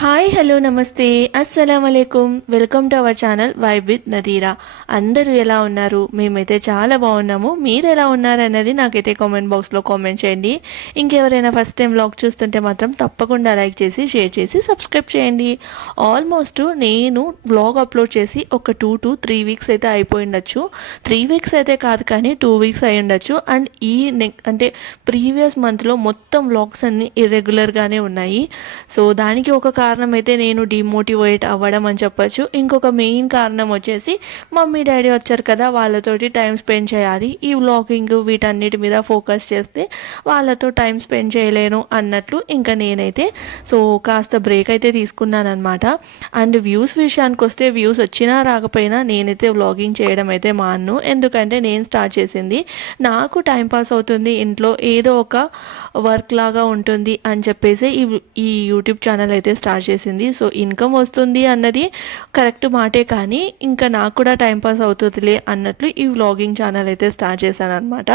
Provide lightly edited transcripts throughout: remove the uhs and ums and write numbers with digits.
Hi hello నమస్తే అస్సలం అయికుం welcome to our channel vibe with Nadira. అందరూ ఎలా ఉన్నారు? మేమైతే చాలా బాగున్నాము. మీరు ఎలా ఉన్నారు అన్నది నాకైతే కామెంట్ బాక్స్లో కామెంట్ చేయండి. ఇంకెవరైనా ఫస్ట్ టైం వ్లాగ్ చూస్తుంటే మాత్రం తప్పకుండా లైక్ చేసి షేర్ చేసి సబ్స్క్రైబ్ చేయండి. ఆల్మోస్ట్ నేను వ్లాగ్ అప్లోడ్ చేసి ఒక 2 to 3 వీక్స్ అయితే అయిపోయిండొచ్చు. 3 వీక్స్ అయితే కాదు కానీ 2 వీక్స్ అయి ఉండొచ్చు. అండ్ అంటే ప్రీవియస్ మంత్లో మొత్తం వ్లాగ్స్ అన్నీ ఇర్రెగ్యులర్గానే ఉన్నాయి. సో దానికి ఒక కారణం అయితే నేను డిమోటివేట్ అవ్వడం అని చెప్పొచ్చు. ఇంకొక మెయిన్ కారణం వచ్చేసి మమ్మీ డాడీ వచ్చారు కదా, వాళ్ళతోటి టైం స్పెండ్ చేయాలి. ఈ వ్లాగింగ్ వీటన్నిటి మీద ఫోకస్ చేస్తే వాళ్ళతో టైం స్పెండ్ చేయలేను అన్నట్లు ఇంకా నేనైతే కాస్త బ్రేక్ అయితే తీసుకున్నాను అనమాట. అండ్ వ్యూస్ విషయానికి వస్తే వ్యూస్ వచ్చినా రాకపోయినా నేనైతే వ్లాగింగ్ చేయడం అయితే మాన్ను. ఎందుకంటే నేను స్టార్ట్ చేసింది నాకు టైంపాస్ అవుతుంది, ఇంట్లో ఏదో ఒక వర్క్ లాగా ఉంటుంది అని చెప్పేసి ఈ యూట్యూబ్ ఛానల్ అయితే స్టార్ట్ చేసింది. సో ఇన్కమ్ వస్తుంది అన్నది కరెక్ట్ మాటే, కానీ ఇంకా నాకు కూడా టైంపాస్ అవుతుందిలే అన్నట్లు ఈ వ్లాగింగ్ ఛానల్ అయితే స్టార్ట్ చేశాను అనమాట.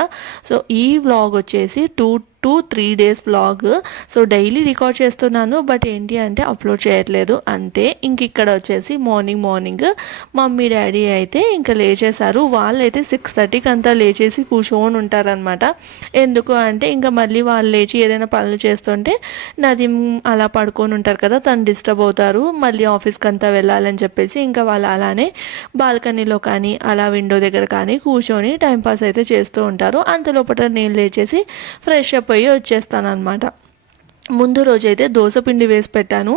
సో ఈ వ్లాగ్ వచ్చేసి 2 to 3 days vlog. So daily record చేస్తున్నాను, బట్ ఏంటి అంటే అప్లోడ్ చేయట్లేదు అంతే. ఇంక ఇక్కడ వచ్చేసి మార్నింగ్ మమ్మీ డాడీ అయితే ఇంకా లేచేశారు. వాళ్ళైతే 6:30కి అంతా లేచేసి కూర్చొని ఉంటారనమాట. ఎందుకు అంటే ఇంకా మళ్ళీ వాళ్ళు లేచి ఏదైనా పనులు చేస్తుంటే నదీం అలా పడుకొని ఉంటారు కదా, తను డిస్టర్బ్ అవుతారు, మళ్ళీ ఆఫీస్కి అంతా వెళ్ళాలని చెప్పేసి ఇంకా వాళ్ళు అలానే బాల్కనీలో కానీ అలా విండో దగ్గర కానీ కూర్చొని టైంపాస్ అయితే చేస్తూ ఉంటారు. అంతలోపల నేను లేచేసి ఫ్రెష్ అప్ అయ్యి వచ్చేస్తానమాట. ముందు రోజైతే దోసపిండి వేసి పెట్టాను.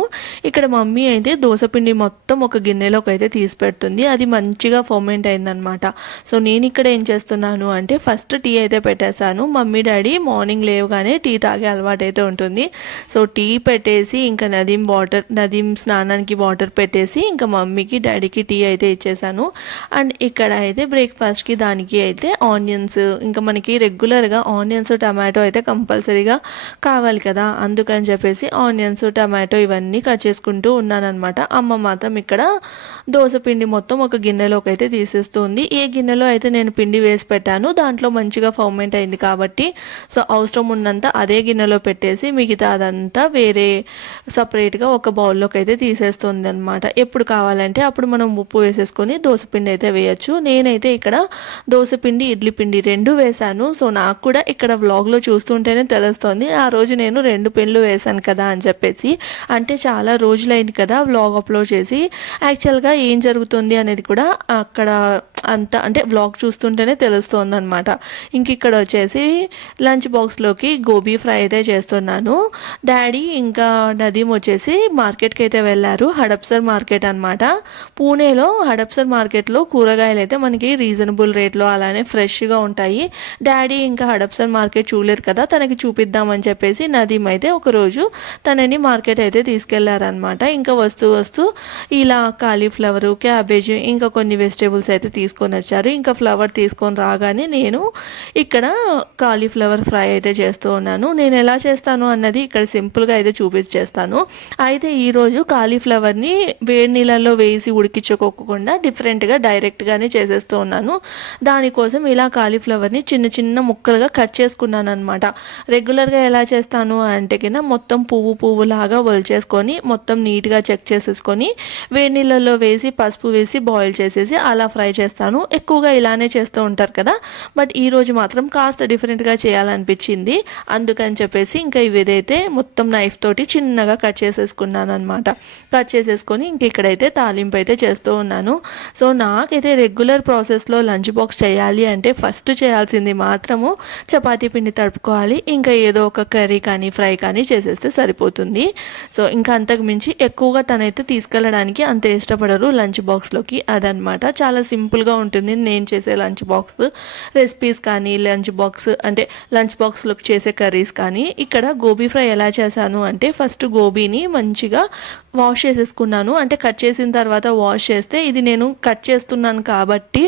ఇక్కడ మమ్మీ అయితే దోసపిండి మొత్తం ఒక గిన్నెలోకి అయితే తీసి పెడుతుంది. అది మంచిగా ఫర్మెంట్ అయిందనమాట. సో నేను ఇక్కడ ఏం చేస్తున్నాను అంటే ఫస్ట్ టీ అయితే పెట్టేశాను. మమ్మీ డాడీ మార్నింగ్ లేవగానే టీ తాగే అలవాటు అయితే ఉంటుంది. సో టీ పెట్టేసి ఇంకా నదీం స్నానానికి వాటర్ పెట్టేసి ఇంకా మమ్మీకి డాడీకి టీ అయితే ఇచ్చేసాను. అండ్ ఇక్కడ అయితే బ్రేక్ఫాస్ట్కి దానికి అయితే ఆనియన్స్, ఇంకా మనకి రెగ్యులర్గా ఆనియన్స్ టమాటో అయితే కంపల్సరీగా కావాలి కదా, అందుకని చెప్పేసి ఆనియన్స్ టమాటో ఇవన్నీ కట్ చేసుకుంటూ ఉన్నానమాట. అమ్మ మాత్రం ఇక్కడ దోసపిండి మొత్తం ఒక గిన్నెలోకి అయితే తీసేస్తుంది. ఏ గిన్నెలో అయితే నేను పిండి వేసి పెట్టాను దాంట్లో మంచిగా ఫర్మెంట్ అయింది కాబట్టి సో అవసరం ఉన్నంత అదే గిన్నెలో పెట్టేసి మిగతా అదంతా వేరే సపరేట్గా ఒక బౌల్లోకి అయితే తీసేస్తుంది అనమాట. ఎప్పుడు కావాలంటే అప్పుడు మనం ఉప్పు వేసేసుకొని దోసపిండి అయితే వేయచ్చు. నేనైతే ఇక్కడ దోసపిండి ఇడ్లీ పిండి 2 వేశాను. సో నాకు కూడా ఇక్కడ వ్లాగ్లో చూస్తుంటేనే తెలుస్తుంది ఆ రోజు నేను 2 పెన్లు వేశాను కదా అని చెప్పేసి. అంటే చాలా రోజులైంది కదా వ్లాగ్ అప్లోడ్ చేసి. యాక్చువల్గా ఏం జరుగుతుంది అనేది కూడా అక్కడ అంత అంటే వ్లాగ్ చూస్తుంటేనే తెలుస్తుంది అనమాట. ఇంక ఇక్కడ వచ్చేసి లంచ్ బాక్స్లోకి గోబీ ఫ్రై అయితే చేస్తున్నాను. డాడీ ఇంకా నదీం వచ్చేసి మార్కెట్కి అయితే వెళ్ళారు. హడప్సర్ మార్కెట్ అనమాట. పూణేలో హడప్సర్ మార్కెట్లో కూరగాయలు అయితే మనకి రీజనబుల్ రేట్లో అలానే ఫ్రెష్గా ఉంటాయి. డాడీ ఇంకా హడప్సర్ మార్కెట్ చూడలేదు కదా, తనకి చూపిద్దామని చెప్పేసి నదీం అయితే ఒకరోజు తనని మార్కెట్ అయితే తీసుకెళ్లారనమాట. ఇంకా వస్తూ ఇలా కాలీఫ్లవరు, క్యాబేజ్ ఇంకా కొన్ని వెజిటేబుల్స్ అయితే తీసుకొని వచ్చారు. ఇంకా ఫ్లవర్ తీసుకొని రాగానే నేను ఇక్కడ కాలీఫ్లవర్ ఫ్రై అయితే చేస్తూ ఉన్నాను. నేను ఎలా చేస్తాను అన్నది ఇక్కడ సింపుల్గా అయితే చూపించేస్తాను. అయితే ఈరోజు కాలీఫ్లవర్ని వేడి నీళ్ళల్లో వేసి ఉడికించుకోకుండా డిఫరెంట్గా డైరెక్ట్గానే చేసేస్తూ ఉన్నాను. దానికోసం ఇలా కాలీఫ్లవర్ని చిన్న చిన్న ముక్కలుగా కట్ చేసుకున్నాను అనమాట. రెగ్యులర్గా ఎలా చేస్తాను అంటే కింద మొత్తం పువ్వులాగా ఒలిచేసుకొని మొత్తం నీట్గా చెక్ చేసేసుకొని వేడి నీళ్ళల్లో వేసి పసుపు వేసి బాయిల్ చేసేసి అలా ఫ్రై చేస్తాను. ఎక్కువగా ఇలానే చేస్తూ ఉంటారు కదా, బట్ ఈరోజు మాత్రం కాస్త డిఫరెంట్గా చేయాలనిపించింది. అందుకని చెప్పేసి ఇంకా ఇవేదైతే మొత్తం నైఫ్ తోటి చిన్నగా కట్ చేసేసుకున్నాను అనమాట. కట్ చేసేసుకొని ఇంక ఇక్కడైతే తాలింపు అయితే చేస్తూ ఉన్నాను. సో నాకైతే రెగ్యులర్ ప్రాసెస్లో లంచ్ బాక్స్ చేయాలి అంటే ఫస్ట్ చేయాల్సింది మాత్రము చపాతీ పిండి తడుపుకోవాలి. ఇంకా ఏదో ఒక కర్రీ కానీ ఫ్రై కానీ చేసేస్తే సరిపోతుంది. సో ఇంకా అంతకు మించి ఎక్కువగా తనైతే తీసుకెళ్ళడానికి అంత ఇష్టపడరు లంచ్ బాక్స్లోకి. అదనమాట చాలా సింపుల్గా ఉంటుంది నేను చేసే లంచ్ బాక్స్ రెసిపీస్ కానీ లంచ్ బాక్స్లోకి చేసే కర్రీస్ కానీ. ఇక్కడ గోబీ ఫ్రై ఎలా చేశాను అంటే ఫస్ట్ గోబీని మంచిగా వాష్ చేసేసుకున్నాను. అంటే కట్ చేసిన తర్వాత వాష్ చేస్తే ఇది నేను కట్ చేస్తున్నాను కాబట్టి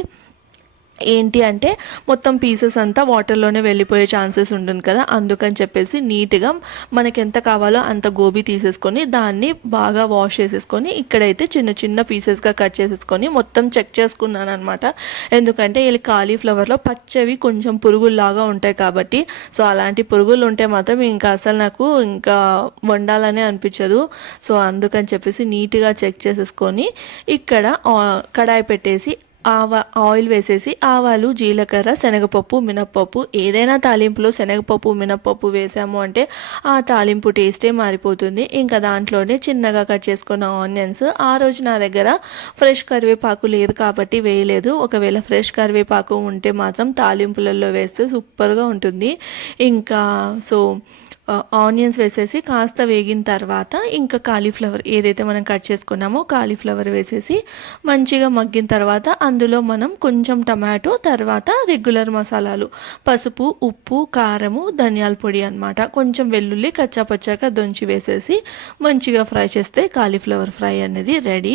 ఏంటి అంటే మొత్తం పీసెస్ అంతా వాటర్లోనే వెళ్ళిపోయే ఛాన్సెస్ ఉంటుంది కదా, అందుకని చెప్పేసి నీట్గా మనకి ఎంత కావాలో అంత గోబీ తీసేసుకొని దాన్ని బాగా వాష్ చేసేసుకొని ఇక్కడైతే చిన్న చిన్న పీసెస్గా కట్ చేసేసుకొని మొత్తం చెక్ చేసుకున్నాను అనమాట. ఎందుకంటే వీళ్ళు కాలీఫ్లవర్లో పచ్చవి కొంచెం పురుగుల్లాగా ఉంటాయి కాబట్టి, సో అలాంటి పురుగులు ఉంటే మాత్రం ఇంకా అసలు నాకు ఇంకా వండాలనే అనిపించదు. సో అందుకని చెప్పేసి నీట్గా చెక్ చేసేసుకొని ఇక్కడ కడాయి పెట్టేసి ఆయిల్ వేసేసి ఆవాలు, జీలకర్ర, శనగపప్పు, మినప్పప్పు, ఏదైనా తాలింపులో శనగపప్పు, మినప్పప్పు వేసాము అంటే ఆ తాలింపు టేస్టే మారిపోతుంది. ఇంకా దాంట్లోనే చిన్నగా కట్ చేసుకున్న ఆనియన్స్, ఆ రోజు నా దగ్గర ఫ్రెష్ కరివేపాకు లేదు కాబట్టి వేయలేదు. ఒకవేళ ఫ్రెష్ కరివేపాకు ఉంటే మాత్రం తాలింపులలో వేస్తే సూపర్గా ఉంటుంది. ఇంకా సో ఆనియన్స్ వేసేసి కాస్త వేగిన తర్వాత ఇంకా కాలీఫ్లవర్ ఏదైతే మనం కట్ చేసుకున్నామో కాలీఫ్లవర్ వేసేసి మంచిగా మగ్గిన తర్వాత అందులో మనం కొంచెం టమాటో, తర్వాత రెగ్యులర్ మసాలాలు పసుపు, ఉప్పు, కారము, ధనియాల పొడి అనమాట, కొంచెం వెల్లుల్లి కచ్చాపచ్చాక దంచి వేసేసి మంచిగా ఫ్రై చేస్తే కాలీఫ్లవర్ ఫ్రై అనేది రెడీ.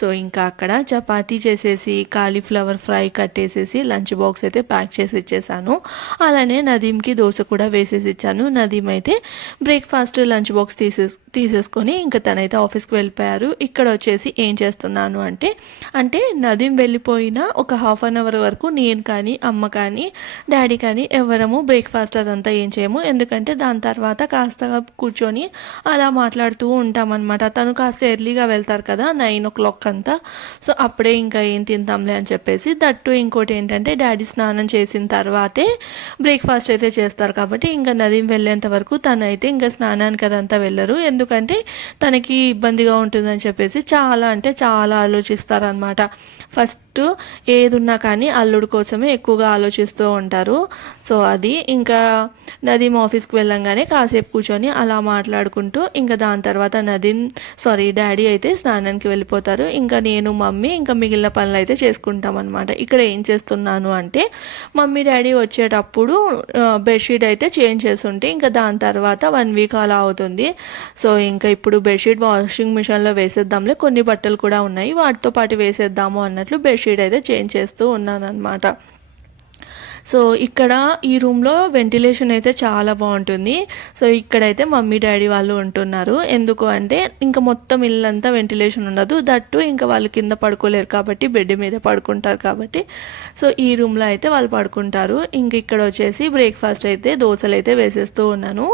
సో ఇంకా అక్కడ చపాతీ చేసేసి కాలీఫ్లవర్ ఫ్రై కట్టేసేసి లంచ్ బాక్స్ అయితే ప్యాక్ చేసి ఇచ్చేసాను. అలానే నదీమ్కి దోశ కూడా వేసేసి ఇచ్చాను. నదీమ్ అయితే బ్రేక్ఫాస్ట్, లంచ్ బాక్స్ తీసేసుకొని ఇంకా తనైతే ఆఫీస్కి వెళ్ళిపోయారు. ఇక్కడ వచ్చేసి ఏం చేస్తున్నాను అంటే నదీం వెళ్ళిపోయిన ఒక హాఫ్ అన్ అవర్ వరకు నేను కానీ, అమ్మ కానీ, డాడీ కానీ ఎవరము బ్రేక్ఫాస్ట్ అదంతా ఏం చేయము. ఎందుకంటే దాని తర్వాత కాస్త కూర్చొని అలా మాట్లాడుతూ ఉంటామన్నమాట. తను కాస్త ఎర్లీగా వెళ్తారు కదా, 9 o'clock అంతా. సో అప్పుడే ఇంకా ఏం తిందాంలే అని చెప్పేసి, దట్టు ఇంకోటి ఏంటంటే డాడీ స్నానం చేసిన తర్వాతే బ్రేక్ఫాస్ట్ అయితే చేస్తారు కాబట్టి ఇంకా నదీం వెళ్ళేంత వరకు తనైతే ఇంకా స్నానానికి అదంతా వెళ్ళరు. ఎందుకంటే తనకి ఇబ్బందిగా ఉంటుందని చెప్పేసి చాలా అంటే చాలా ఆలోచిస్తారనమాట. ఫస్ట్ ఏది ఉన్నా కానీ అల్లుడు కోసమే ఎక్కువగా ఆలోచిస్తూ ఉంటారు. సో అది ఇంకా నదీం ఆఫీస్కి వెళ్ళంగానే కాసేపు కూర్చొని అలా మాట్లాడుకుంటూ ఇంకా దాని తర్వాత డాడీ అయితే స్నానానికి వెళ్ళిపోతారు. ఇంకా నేను, మమ్మీ ఇంకా మిగిలిన పనులు అయితే చేసుకుంటాం అనమాట. ఇక్కడ ఏం చేస్తున్నాను అంటే మమ్మీ డాడీ వచ్చేటప్పుడు బెడ్షీట్ అయితే చేంజ్ చేస్తుంటే ఇంకా దాని తర్వాత 1 week అలా అవుతుంది. సో ఇంకా ఇప్పుడు బెడ్షీట్ వాషింగ్ మిషన్లో వేసేద్దాంలే, కొన్ని బట్టలు కూడా ఉన్నాయి వాటితో పాటు వేసేద్దాము అన్నట్లు బెడ్షీట్ అయితే చేంజ్ చేస్తూ ఉన్నాను అనమాట. సో ఇక్కడ ఈ రూమ్లో వెంటిలేషన్ అయితే చాలా బాగుంటుంది. సో ఇక్కడైతే మమ్మీ డాడీ వాళ్ళు ఉంటున్నారు. ఎందుకు అంటే ఇంకా మొత్తం ఇల్లంతా వెంటిలేషన్ ఉండదు, దట్టు ఇంకా వాళ్ళు కింద పడుకోలేరు కాబట్టి బెడ్ మీద పడుకుంటారు కాబట్టి సో ఈ రూమ్లో అయితే వాళ్ళు పడుకుంటారు. ఇంక ఇక్కడ వచ్చేసి బ్రేక్ఫాస్ట్ అయితే దోశలు అయితే వేసేస్తూ ఉన్నాను.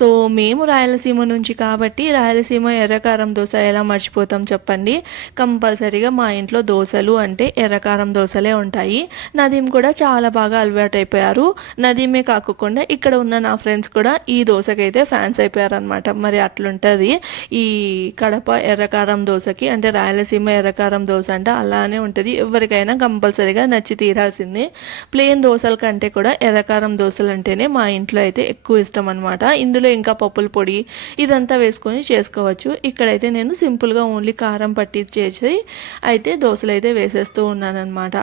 సో మేము రాయలసీమ నుంచి కాబట్టి రాయలసీమ ఎర్రకారం దోశ ఎలా మర్చిపోతాం చెప్పండి. కంపల్సరీగా మా ఇంట్లో దోశలు అంటే ఎర్రకారం దోశలే ఉంటాయి. నదీం కూడా చాలా బాగా అలవాటు అయిపోయారు. నదీమే కాకుండా ఇక్కడ ఉన్న నా ఫ్రెండ్స్ కూడా ఈ దోశకైతే ఫ్యాన్స్ అయిపోయారు అనమాట. మరి అట్లుంటుంది ఈ కడప ఎర్రకారం దోశకి, అంటే రాయలసీమ ఎర్రకారం దోశ అంటే అలానే ఉంటుంది. ఎవరికైనా కంపల్సరీగా నచ్చి తీరాల్సిందే. ప్లెయిన్ దోశల కంటే కూడా ఎర్రకారం దోశలు అంటేనే మా ఇంట్లో అయితే ఎక్కువ ఇష్టం అనమాట. ఇందులో ఇంకా పప్పుల పొడి ఇదంతా వేసుకొని చేసుకోవచ్చు. ఇక్కడైతే నేను సింపుల్గా ఓన్లీ కారం పట్టి చేసి అయితే దోశలు అయితే వేసేస్తూ ఉన్నాను అనమాట.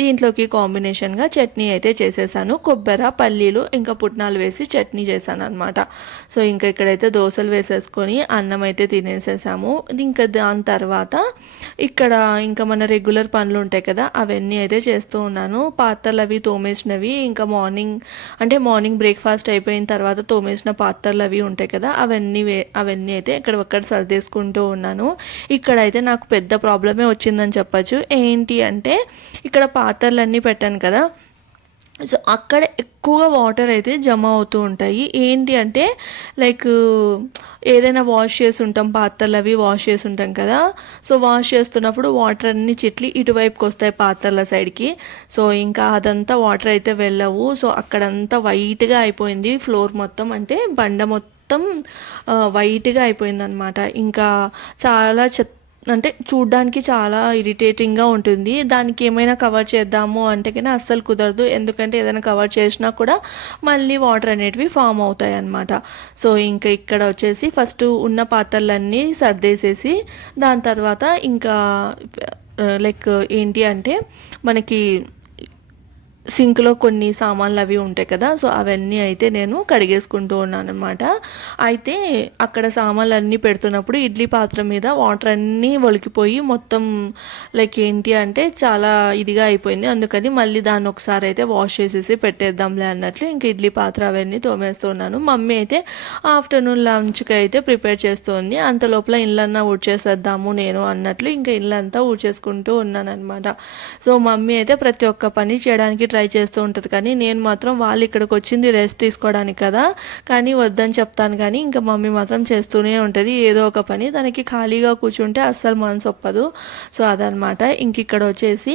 దీంట్లోకి కాంబినేషన్గా చట్నీ అయితే చేసేసాను. కొబ్బరి, పల్లీలు ఇంకా పుట్నాలు వేసి చట్నీ చేశాను అనమాట. సో ఇంకా ఇక్కడైతే దోశలు వేసేసుకొని అన్నం అయితే తినేసేసాము. ఇంకా దాని తర్వాత ఇక్కడ ఇంకా మన రెగ్యులర్ పనులు ఉంటాయి కదా, అవన్నీ అయితే చేస్తూ ఉన్నాను. పాత్రలు అవి తోమేసినవి, ఇంకా మార్నింగ్ బ్రేక్ఫాస్ట్ అయిపోయిన తర్వాత తోమేసిన పాత్రలు అవి ఉంటాయి కదా, అవన్నీ అయితే ఒక్కడ సర్దేసుకుంటూ ఉన్నాను. ఇక్కడైతే నాకు పెద్ద ప్రాబ్లమే వచ్చిందని చెప్పచ్చు. ఏంటి అంటే ఇక్కడ పాత్రలన్నీ పెట్టాను కదా, సో అక్కడ ఎక్కువగా వాటర్ అయితే జమ అవుతూ ఉంటాయి. ఏంటి అంటే లైక్ ఏదైనా వాష్ చేసి ఉంటాం, పాత్రలు అవి వాష్ చేసి ఉంటాం కదా, సో వాష్ చేస్తున్నప్పుడు వాటర్ అన్ని చిట్లి ఇటువైపుకి వస్తాయి పాత్రల సైడ్కి. సో ఇంకా అదంతా వాటర్ అయితే వెళ్ళవు. సో అక్కడంతా వైట్గా అయిపోయింది ఫ్లోర్ మొత్తం, అంటే బండ మొత్తం వైట్గా అయిపోయింది అనమాట. ఇంకా చాలా అంటే చూడ్డానికి చాలా ఇరిటేటింగ్గా ఉంటుంది. దానికి ఏమైనా కవర్ చేద్దాము అంటే కానీ అస్సలు కుదరదు. ఎందుకంటే ఏదైనా కవర్ చేసినా కూడా మళ్ళీ వాటర్ అనేటివి ఫామ్ అవుతాయి అన్నమాట. సో ఇంకా ఇక్కడ వచ్చేసి ఫస్ట్ ఉన్న పాత్రలన్నీ సర్దేసేసి దాని తర్వాత ఇంకా లైక్ ఏంటి అంటే మనకి సింక్లో కొన్ని సామాన్లు అవి ఉంటాయి కదా, సో అవన్నీ అయితే నేను కడిగేసుకుంటూ ఉన్నాను అనమాట. అయితే అక్కడ సామాన్లు అన్నీ పెడుతున్నప్పుడు ఇడ్లీ పాత్ర మీద వాటర్ అన్నీ ఒలికిపోయి మొత్తం లైక్ ఏంటి అంటే చాలా ఇదిగా అయిపోయింది. అందుకని మళ్ళీ దాన్ని ఒకసారి అయితే వాష్ చేసేసి పెట్టేద్దాంలే అన్నట్లు ఇంక ఇడ్లీ పాత్ర అవన్నీ తోమేస్తున్నాను. మమ్మీ అయితే ఆఫ్టర్నూన్ లంచ్కి అయితే ప్రిపేర్ చేస్తుంది. అంత లోపల ఇళ్ళన్నా ఊడ్చేసేద్దాము నేను అన్నట్లు ఇంకా ఇల్లంతా ఊడ్చేసుకుంటూ ఉన్నాను అనమాట. సో మమ్మీ అయితే ప్రతి ఒక్క పని చేయడానికి ట్రై చేస్తూ ఉంటుంది, కానీ నేను మాత్రం వాళ్ళు ఇక్కడికి వచ్చింది రెస్ట్ తీసుకోవడానికి కదా, కానీ వద్దని చెప్తాను, కానీ ఇంకా మమ్మీ మాత్రం చేస్తూనే ఉంటుంది ఏదో ఒక పని. దానికి ఖాళీగా కూర్చుంటే అస్సలు మనసు ఒప్పదు. సో అదనమాట. ఇంక ఇక్కడ వచ్చేసి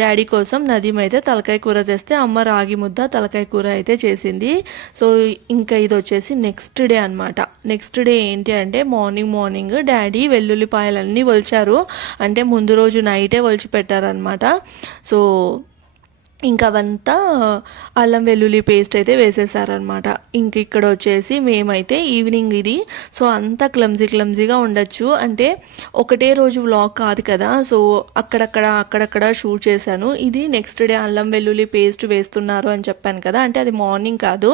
డాడీ కోసం నదీమ్ అయితే తలకాయ కూర తెస్తే అమ్మ రాగి ముద్ద తలకాయ కూర అయితే చేసింది. సో ఇంకా ఇది వచ్చేసి నెక్స్ట్ డే అనమాట. నెక్స్ట్ డే ఏంటి అంటే మార్నింగ్ డాడీ వెల్లుల్లిపాయలన్నీ ఒలిచారు, అంటే ముందు రోజు నైటే ఒలిచి పెట్టారనమాట. సో ఇంకా అవంతా అల్లం వెల్లుల్లి పేస్ట్ అయితే వేసేసారనమాట. ఇంక ఇక్కడ వచ్చేసి మేమైతే ఈవినింగ్ ఇది, సో అంతా క్లమ్జీగా ఉండొచ్చు, అంటే ఒకటే రోజు వ్లాగ్ కాదు కదా, సో అక్కడక్కడ షూట్ చేశాను. ఇది నెక్స్ట్ డే అల్లం వెల్లుల్లి పేస్ట్ వేస్తున్నారు అని చెప్పాను కదా, అంటే అది మార్నింగ్ కాదు,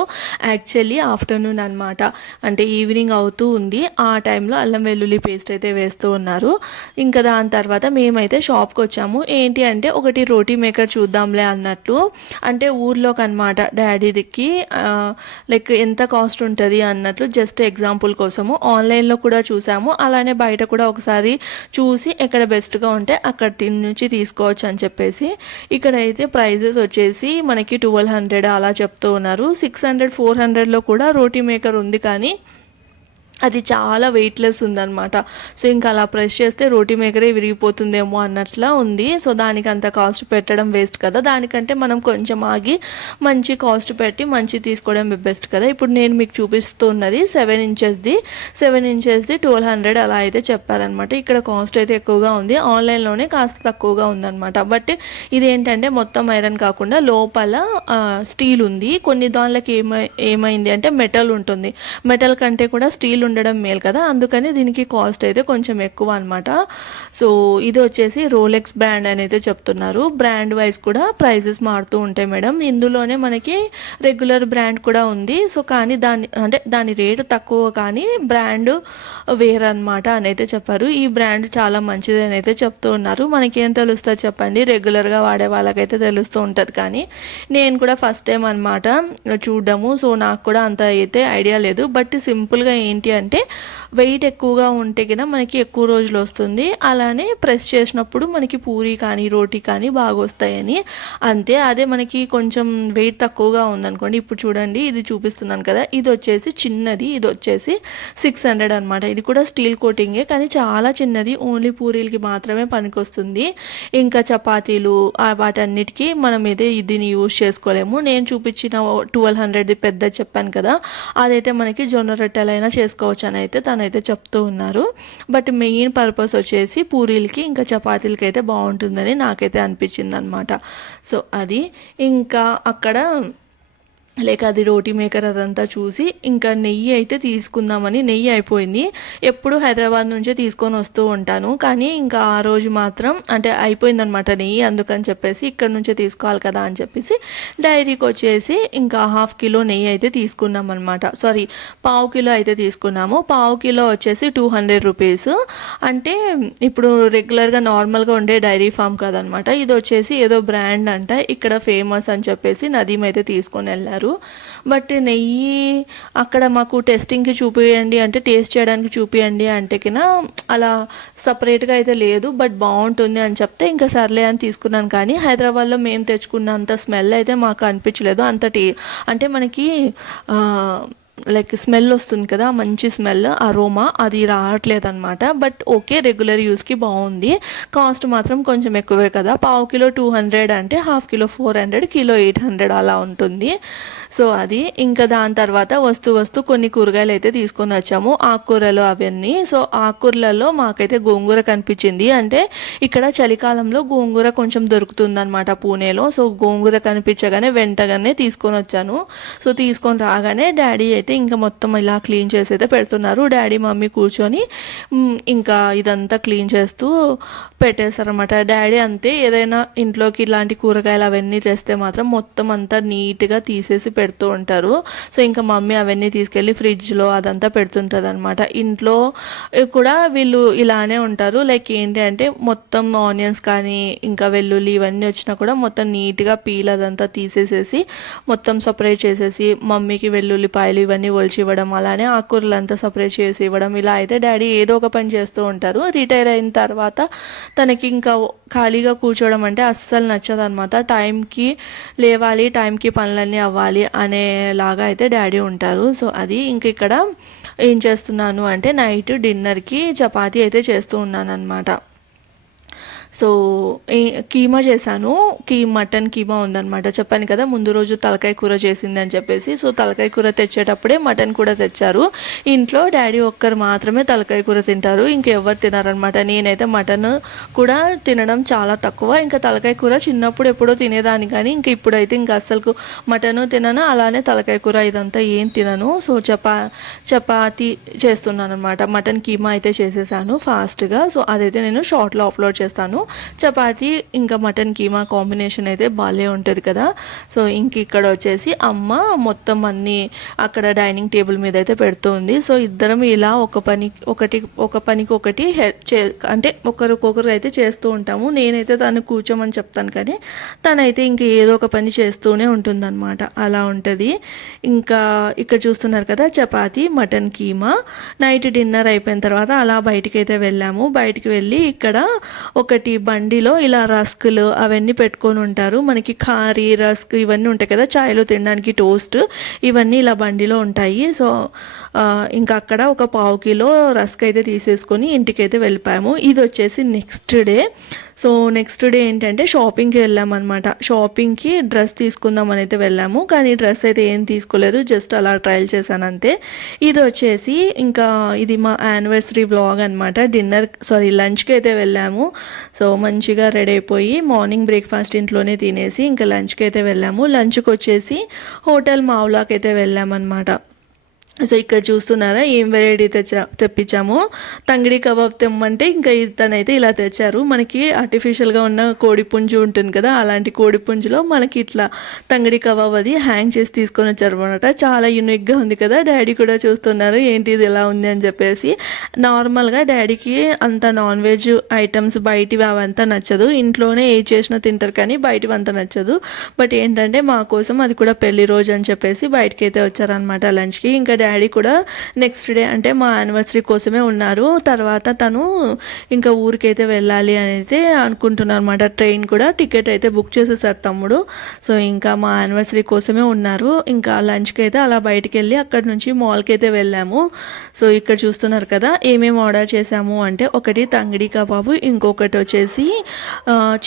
యాక్చువల్లీ ఆఫ్టర్నూన్ అనమాట. అంటే ఈవినింగ్ అవుతూ ఉంది, ఆ టైంలో అల్లం వెల్లుల్లి పేస్ట్ అయితే వేస్తూ ఉన్నారు. ఇంకా దాని తర్వాత మేమైతే షాప్కి వచ్చాము. ఏంటి అంటే ఒకటి రోటీ మేకర్ చూద్దాంలే అన్నట్టు, అంటే ఊర్లోకి అనమాట డాడీకి లైక్ ఎంత కాస్ట్ ఉంటుంది అన్నట్లు జస్ట్ ఎగ్జాంపుల్ కోసము ఆన్లైన్లో కూడా చూసాము, అలానే బయట కూడా ఒకసారి చూసి ఎక్కడ బెస్ట్గా ఉంటే అక్కడ నుంచి తీసుకోవచ్చు అని చెప్పేసి. ఇక్కడైతే ప్రైజెస్ వచ్చేసి మనకి 1200 అలా చెప్తూ ఉన్నారు. 600 400లో కూడా రోటీ మేకర్ ఉంది, కానీ అది చాలా వెయిట్లెస్ ఉందన్నమాట. సో ఇంకా అలా ప్రెస్ చేస్తే రోటీ మేకరే విరిగిపోతుందేమో అన్నట్లా ఉంది. సో దానికి అంత కాస్ట్ పెట్టడం వేస్ట్ కదా, దానికంటే మనం కొంచెం ఆగి మంచి కాస్ట్ పెట్టి మంచి తీసుకోవడం బెస్ట్ కదా. ఇప్పుడు నేను మీకు చూపిస్తున్నది 7 ఇంచెస్ది 1200 అలా అయితే చెప్పారనమాట. ఇక్కడ కాస్ట్ అయితే ఎక్కువగా ఉంది, ఆన్లైన్లోనే కాస్త తక్కువగా ఉందన్నమాట. బట్ ఇదేంటంటే మొత్తం ఐరన్ కాకుండా లోపల స్టీల్ ఉంది. కొన్ని దానిలోకి ఏమైంది అంటే మెటల్ ఉంటుంది, మెటల్ కంటే కూడా స్టీల్ ఉండడం మేలు కదా, అందుకని దీనికి కాస్ట్ అయితే కొంచెం ఎక్కువ అనమాట. సో ఇది వచ్చేసి రోలెక్స్ బ్రాండ్ అని అయితే చెప్తున్నారు. బ్రాండ్ వైజ్ కూడా ప్రైజెస్ మారుతూ ఉంటాయి మేడం. ఇందులోనే మనకి రెగ్యులర్ బ్రాండ్ కూడా ఉంది. సో కానీ దాని రేటు తక్కువ, కానీ బ్రాండ్ వేర్ అనమాట అని అయితే చెప్పారు. ఈ బ్రాండ్ చాలా మంచిది అని అయితే చెప్తూ ఉన్నారు. మనకేం తెలుస్తుంది చెప్పండి, రెగ్యులర్గా వాడే వాళ్ళకైతే తెలుస్తూ ఉంటుంది, కానీ నేను కూడా ఫస్ట్ టైం అనమాట చూడడము. సో నాకు కూడా అంత అయితే ఐడియా లేదు. బట్ సింపుల్గా ఏంటి అంటే వెయిట్ ఎక్కువగా ఉంటే కన్నా మనకి ఎక్కువ రోజులు వస్తుంది, అలానే ప్రెస్ చేసినప్పుడు మనకి పూరి కానీ రోటీ కానీ బాగా వస్తాయని అంతే. అదే మనకి కొంచెం వెయిట్ తక్కువగా ఉందనుకోండి, ఇప్పుడు చూడండి ఇది చూపిస్తున్నాను కదా, ఇది వచ్చేసి చిన్నది, ఇది వచ్చేసి 600 అనమాట. ఇది కూడా స్టీల్ కోటింగే, కానీ చాలా చిన్నది, ఓన్లీ పూరీలకి మాత్రమే పనికొస్తుంది. ఇంకా చపాతీలు వాటన్నిటికీ మనం దీన్ని యూజ్ చేసుకోలేము. నేను చూపించిన 1200ది పెద్ద చెప్పాను కదా, అదైతే మనకి జొన్న రొట్టెలైనా చేసుకోవచ్చు అని అయితే తనైతే చెప్తూ ఉన్నారు. బట్ మెయిన్ పర్పస్ వచ్చేసి పూరీలకి ఇంకా చపాతీలకి అయితే బాగుంటుందని నాకైతే అనిపించింది అనమాట. సో అది ఇంకా అక్కడ లేక అది రోటీ మేకర్ అదంతా చూసి ఇంకా నెయ్యి అయితే తీసుకుందామని, నెయ్యి అయిపోయింది. ఎప్పుడు హైదరాబాద్ నుంచే తీసుకొని వస్తూ ఉంటాను, కానీ ఇంకా ఆ రోజు మాత్రం అంటే అయిపోయిందనమాట నెయ్యి, అందుకని చెప్పేసి ఇక్కడ నుంచే తీసుకోవాలి కదా అని చెప్పేసి డైరీకి వచ్చేసి ఇంకా 1/2 కిలో నెయ్యి అయితే తీసుకున్నాం అనమాట. సారీ, 1/2 కిలో అయితే తీసుకున్నాము. 1/2 కిలో వచ్చేసి 200 రూపీస్. అంటే ఇప్పుడు రెగ్యులర్గా నార్మల్గా ఉండే డైరీ ఫామ్ కదనమాట, ఇది వచ్చేసి ఏదో బ్రాండ్ అంట, ఇక్కడ ఫేమస్ అని చెప్పేసి నదీమ్ అయితే తీసుకొని వెళ్ళారు. బట్ నెయ్యి అక్కడ మాకు టెస్టింగ్కి చూపియండి అంటే, టేస్ట్ చేయడానికి చూపియండి అంటే కినా అలా సపరేట్గా అయితే లేదు, బట్ బాగుంటుంది అని చెప్తే ఇంకా సర్లే అని తీసుకున్నాను. కానీ హైదరాబాద్లో మేము తెచ్చుకున్నంత స్మెల్ అయితే మాకు అనిపించలేదు. అంటే మనకి లైక్ స్మెల్ వస్తుంది కదా, మంచి స్మెల్, అరోమా అది రావట్లేదు అనమాట. బట్ ఓకే, రెగ్యులర్ యూస్కి బాగుంది. కాస్ట్ మాత్రం కొంచెం ఎక్కువే కదా, 1/2 కిలో 200 అంటే 1/2 కిలో 400, కిలో 800 అలా ఉంటుంది. సో అది ఇంకా దాని తర్వాత వస్తూ కొన్ని కూరగాయలు అయితే తీసుకొని వచ్చాము, ఆకుకూరలు అవన్నీ. సో ఆకుకూరలలో మాకైతే గోంగూర కనిపించింది. అంటే ఇక్కడ చలికాలంలో గోంగూర కొంచెం దొరుకుతుందన్నమాట పూణేలో. సో గోంగూర కనిపించగానే వెంటనే తీసుకొని వచ్చాను. సో తీసుకొని రాగానే డాడీ అయితే అయితే ఇంకా మొత్తం ఇలా క్లీన్ చేసి అయితే పెడుతున్నారు. డాడీ మమ్మీ కూర్చొని ఇంకా ఇదంతా క్లీన్ చేస్తూ పెట్టేస్తారనమాట. డాడీ అంతే, ఏదైనా ఇంట్లోకి ఇలాంటి కూరగాయలు అవన్నీ తెస్తే మాత్రం మొత్తం అంతా నీట్గా తీసేసి పెడుతూ ఉంటారు. సో ఇంకా మమ్మీ అవన్నీ తీసుకెళ్ళి ఫ్రిడ్జ్లో అదంతా పెడుతుంటుంది అనమాట. ఇంట్లో కూడా వీళ్ళు ఇలానే ఉంటారు. లైక్ ఏంటి అంటే మొత్తం ఆనియన్స్ కానీ ఇంకా వెల్లుల్లి ఇవన్నీ వచ్చినా కూడా మొత్తం నీట్గా పీల్ అదంతా తీసేసేసి మొత్తం సపరేట్ చేసేసి మమ్మీకి వెల్లుల్లిపాయలు ఇవన్నీ ఒలిచి ఇవ్వడం, అలానే ఆకుకూరలు అంతా సపరేట్ చేసి ఇవ్వడం. ఇలా అయితే డాడీ ఏదో ఒక పని చేస్తూ ఉంటారు. రిటైర్ అయిన తర్వాత తనకి ఇంకా ఖాళీగా కూర్చోవడం అంటే అస్సలు నచ్చదు అనమాట. టైంకి లేవాలి, టైంకి పనులన్నీ అవ్వాలి అనేలాగా అయితే డాడీ ఉంటారు. సో అది ఇంక ఇక్కడ ఏం చేస్తున్నాను అంటే నైట్ డిన్నర్కి చపాతీ అయితే చేస్తూ ఉన్నాను అనమాట. సో కీమా చేశాను, మటన్ కీమా ఉందన్నమాట. చెప్పాను కదా ముందు రోజు తలకాయ కూర చేసింది అని చెప్పేసి. సో తలకాయ కూర తెచ్చేటప్పుడే మటన్ కూడా తెచ్చారు. ఇంట్లో డాడీ ఒక్కరు మాత్రమే తలకాయ కూర తింటారు, ఇంకెవ్వరు తినారనమాట. నేనైతే మటన్ కూడా తినడం చాలా తక్కువ. ఇంకా తలకాయ కూర చిన్నప్పుడు ఎప్పుడో తినేదాన్ని, కానీ ఇంక ఇప్పుడైతే ఇంకా అస్సలు మటన్ తినను, అలానే తలకాయ కూర ఇదంతా ఏం తినను. సో చపాతీ చేస్తున్నాను అనమాట. మటన్ కీమా అయితే చేసేసాను ఫాస్ట్గా. సో అదైతే నేను షార్ట్లో అప్లోడ్ చేస్తాను. చపాతీ ఇంకా మటన్ కీమా కాంబినేషన్ అయితే బాగా ఉంటుంది కదా. సో ఇంక ఇక్కడ వచ్చేసి అమ్మ మొత్తం అన్నీ అక్కడ డైనింగ్ టేబుల్ మీద అయితే పెడుతుంది. సో ఇద్దరం ఇలా ఒక పనికి ఒకటి అంటే ఒకరికొకరు అయితే చేస్తూ ఉంటాము. నేనైతే తను కూర్చోమని చెప్తాను, కానీ తనైతే ఇంక ఏదో ఒక పని చేస్తూనే ఉంటుందన్నమాట. అలా ఉంటుంది. ఇంకా ఇక్కడ చూస్తున్నారు కదా chapati mutton keema. Night dinner అయిపోయిన తర్వాత అలా బయటికి అయితే వెళ్ళాము. బయటికి వెళ్ళి ఇక్కడ ఒకటి బండిలో ఇలా రస్కులు అవన్నీ పెట్టుకొని ఉంటారు. మనకి ఖారీ రస్క్ ఇవన్నీ ఉంటాయి కదా, చాయ్లో తినడానికి టోస్ట్, ఇవన్నీ ఇలా బండిలో ఉంటాయి. సో ఇంకా అక్కడ ఒక 1/2 కిలో రస్క్ అయితే తీసేసుకొని ఇంటికైతే వెళ్ళిపోయాము. ఇది వచ్చేసి next day. So next day ఏంటంటే షాపింగ్కి వెళ్ళామన్నమాట. షాపింగ్కి డ్రెస్ తీసుకుందామని అయితే వెళ్ళాము, కానీ డ్రెస్ అయితే ఏం తీసుకోలేదు, జస్ట్ అలా ట్రయల్ చేశాను అంతే. ఇది వచ్చేసి ఇంకా ఇది మా యానివర్సరీ వ్లాగ్ అనమాట. లంచ్కి అయితే వెళ్ళాము. సో మంచిగా రెడీ అయిపోయి మార్నింగ్ బ్రేక్ఫాస్ట్ ఇంట్లోనే తినేసి ఇంకా లంచ్కి అయితే వెళ్ళాము. లంచ్కి వచ్చేసి హోటల్ మావులాకి అయితే వెళ్ళామన్నమాట. సో ఇక్కడ చూస్తున్నారా ఏం వెరైటీ తెప్పించాము. తంగిడి కబాబ్ తెమ్మంటే ఇంకా ఇతనైతే ఇలా తెచ్చారు. మనకి ఆర్టిఫిషియల్గా ఉన్న కోడి పుంజు ఉంటుంది కదా, అలాంటి కోడి పుంజులో మనకి ఇట్లా తంగిడి కబాబ్ అది హ్యాంగ్ చేసి తీసుకొని వచ్చారు అనమాట. చాలా యూనిక్గా ఉంది కదా. డాడీ కూడా చూస్తున్నారు ఏంటి ఇది ఎలా ఉంది అని చెప్పేసి. నార్మల్గా డాడీకి అంత నాన్ వెజ్ ఐటమ్స్ బయటివి అవంతా నచ్చదు, ఇంట్లోనే ఏ చేసినా తింటారు, కానీ బయటివి అంతా నచ్చదు. బట్ ఏంటంటే మా కోసం అది కూడా పెళ్లి రోజు అని చెప్పేసి బయటకి అయితే వచ్చారనమాట లంచ్కి. ఇంకా డాడీ కూడా నెక్స్ట్ డే అంటే మా యానివర్సరీ కోసమే ఉన్నారు. తర్వాత తను ఇంకా ఊరికైతే వెళ్ళాలి అని అయితే అనుకుంటున్నారు అనమాట. ట్రైన్ కూడా టికెట్ అయితే బుక్ చేసేసారు తమ్ముడు. సో ఇంకా మా యానివర్సరీ కోసమే ఉన్నారు. ఇంకా లంచ్కి అయితే అలా బయటికి వెళ్ళి అక్కడి నుంచి మాల్కి అయితే వెళ్ళాము. సో ఇక్కడ చూస్తున్నారు కదా ఏమేమి ఆర్డర్ చేసాము అంటే ఒకటి తంగిడి కబాబు, ఇంకొకటి వచ్చేసి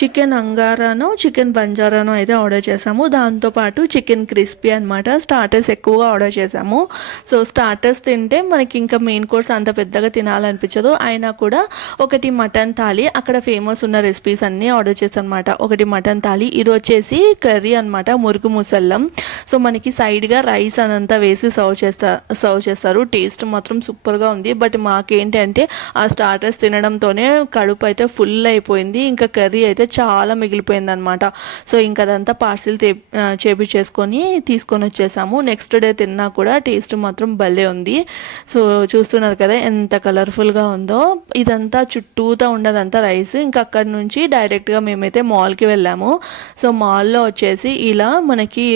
చికెన్ అంగారానో చికెన్ బంజారానో అయితే ఆర్డర్ చేసాము. దాంతోపాటు చికెన్ క్రిస్పీ అనమాట. స్టార్టర్స్ ఎక్కువగా ఆర్డర్ చేసాము. సో స్టార్టర్స్ తింటే మనకి ఇంకా మెయిన్ కోర్స్ అంత పెద్దగా తినాలనిపించదు. అయినా కూడా ఒకటి మటన్ థాలీ, అక్కడ ఫేమస్ ఉన్న రెసిపీస్ అన్నీ ఆర్డర్ చేస్తాను అనమాట. ఒకటి మటన్ థాలీ, ఇది వచ్చేసి కర్రీ అనమాట, మురుగు ముసల్లం. సో మనకి సైడ్గా రైస్ అదంతా వేసి సర్వ్ చేస్తారు. టేస్ట్ మాత్రం సూపర్గా ఉంది. బట్ మాకేంటి అంటే ఆ స్టార్టర్స్ తినడంతోనే కడుపు అయితే ఫుల్ అయిపోయింది. ఇంకా కర్రీ అయితే చాలా మిగిలిపోయింది అనమాట. సో ఇంకా అదంతా పార్సిల్ చేపించేసుకొని తీసుకొని వచ్చేసాము. నెక్స్ట్ డే తిన్నా కూడా టేస్ట్ మాత్రం భలే ఉంది. సో చూస్తున్నారు కదా ఎంత కలర్ఫుల్గా ఉందో. ఇదంతా చుట్టూతా ఉండదంతా రైస్. ఇంకా అక్కడి నుంచి డైరెక్ట్గా మేమైతే మాల్కి వెళ్ళాము. సో మాల్లో వచ్చేసి ఇలా మనకి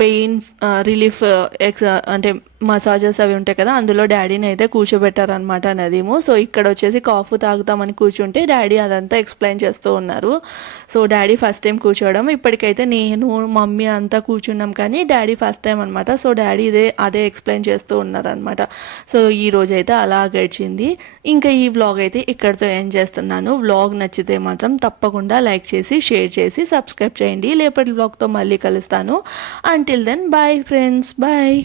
పెయిన్ రిలీఫ్ అంటే మసాజెస్ అవి ఉంటాయి కదా, అందులో డాడీని అయితే కూర్చోబెట్టారనమాట నదీము. సో ఇక్కడ వచ్చేసి కాఫీ తాగుతామని కూర్చుంటే డాడీ అదంతా ఎక్స్ప్లెయిన్ చేస్తూ ఉన్నారు. సో డాడీ ఫస్ట్ టైం కూర్చోవడం, ఇప్పటికైతే నేను మమ్మీ అంతా కూర్చున్నాం, కానీ డాడీ ఫస్ట్ టైం అనమాట. సో డాడీ అదే ఎక్స్ప్లెయిన్ చేస్తూ ఉన్నారనమాట. సో ఈ రోజు అయితే అలా గడిచింది. ఇంకా ఈ వ్లాగ్ అయితే ఇక్కడితో ఎండ్ చేస్తున్నాను. వ్లాగ్ నచ్చితే మాత్రం తప్పకుండా లైక్ చేసి షేర్ చేసి సబ్స్క్రైబ్ చేయండి. లేపటి వ్లాగ్తో మళ్ళీ కలుస్తాను. Until then bye friends, bye.